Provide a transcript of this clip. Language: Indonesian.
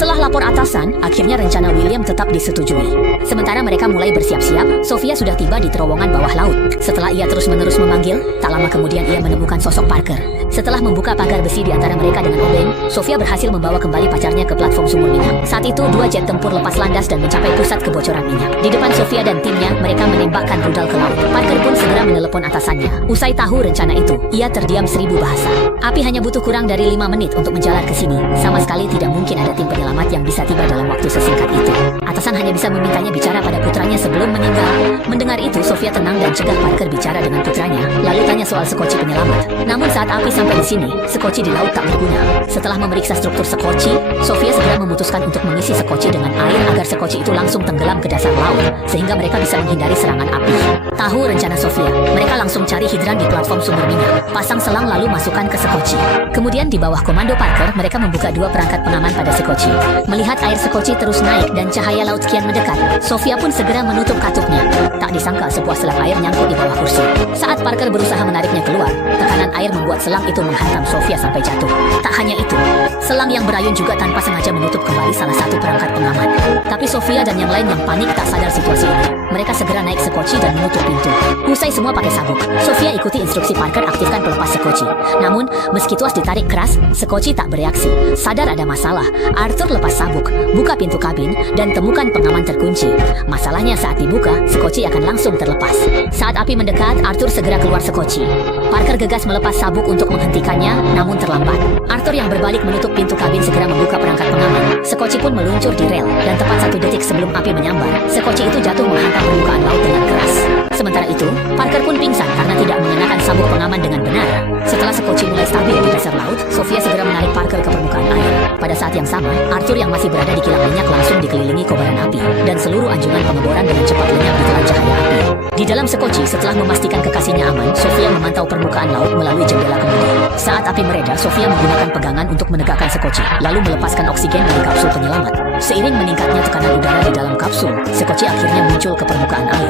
Setelah lapor atasan, akhirnya rencana William tetap disetujui. Sementara mereka mulai bersiap-siap, Sofia sudah tiba di terowongan bawah laut. Setelah ia terus-menerus memanggil, tak lama kemudian ia menemukan sosok Parker. Setelah membuka pagar besi di antara mereka dengan obeng, Sofia berhasil membawa kembali pacarnya ke platform sumur minyak. Saat itu, dua jet tempur lepas landas dan mencapai pusat kebocoran minyak. Di depan Sofia dan timnya, mereka menembakkan rudal ke laut. Parker pun segera menelepon atasannya. Usai tahu rencana itu, ia terdiam 1000 bahasa. Api hanya butuh kurang dari 5 menit untuk menjalar ke sini. Sama sekali tidak mungkin ada tim penyelamat yang bisa tiba dalam waktu sesingkat itu. Atasan hanya bisa memintanya bicara pada putranya sebelum meninggal. Mendengar itu, Sofia tenang dan cegah Parker bicara dengan putranya, lalu tanya soal sekoci penyelamat. Namun saat api sampai di sini, sekoci di laut tak berguna. Setelah memeriksa struktur sekoci, Sofia segera memutuskan untuk mengisi sekoci dengan air agar sekoci itu langsung tenggelam ke dasar laut, sehingga mereka bisa menghindari serangan api. Tahu rencana Sofia, mereka langsung cari hidran di platform sumber minyak, pasang selang lalu masukkan ke sekoci. Kemudian di bawah komando Parker, mereka membuka 2 perangkat pengaman pada sekoci. Melihat air sekoci terus naik dan cahaya laut kian mendekat, Sofia pun segera menutup katupnya. Tak disangka sebuah selang air nyangkut di bawah kursi. Saat Parker berusaha menariknya keluar, tekanan air membuat selang itu menghantam Sofia sampai jatuh. Tak hanya itu, selang yang berayun juga tanpa sengaja menutup kembali salah satu perangkat pengaman. Tapi Sofia dan yang lain yang panik tak sadar situasi ini. Mereka segera naik sekoci dan menutup pintu. Usai semua pakai sabuk, Sofia ikuti instruksi Parker aktifkan pelepas sekoci. Namun, meski tuas ditarik keras, sekoci tak bereaksi. Sadar ada masalah, Arthur lepas sabuk, buka pintu kabin, dan temukan pengaman terkunci. Masalahnya saat dibuka, sekoci akan langsung terlepas. Saat api mendekat, Arthur segera keluar sekoci. Parker gegas melepas sabuk untuk menghentikannya, namun terlambat. Arthur yang berbalik menutup pintu kabin segera membuka perangkat pengaman. Sekoci pun meluncur di rel, dan tepat 1 detik sebelum api menyambar, sekoci itu jatuh menghantam permukaan laut dengan keras. Sementara itu, Parker pun pingsan karena tidak mengenakan sabuk pengaman dengan benar. Setelah sekoci mulai stabil di dasar laut, Sofia segera menarik Parker ke permukaan air. Pada saat yang sama, Arthur yang masih berada di kilang minyak langsung dikelilingi kobaran api, dan seluruh anjungan pengeboran dengan cepat lenyap di telan cahaya api. Di dalam sekoci, setelah memastikan kekasihnya aman, Sofia memantau permukaan laut melalui jendela kemudi. Saat api mereda, Sofia menggunakan pegangan untuk menegakkan sekoci, lalu melepaskan oksigen dari kapsul penyelamat. Seiring meningkatnya tekanan udara di dalam kapsul, sekoci akhirnya muncul ke permukaan air.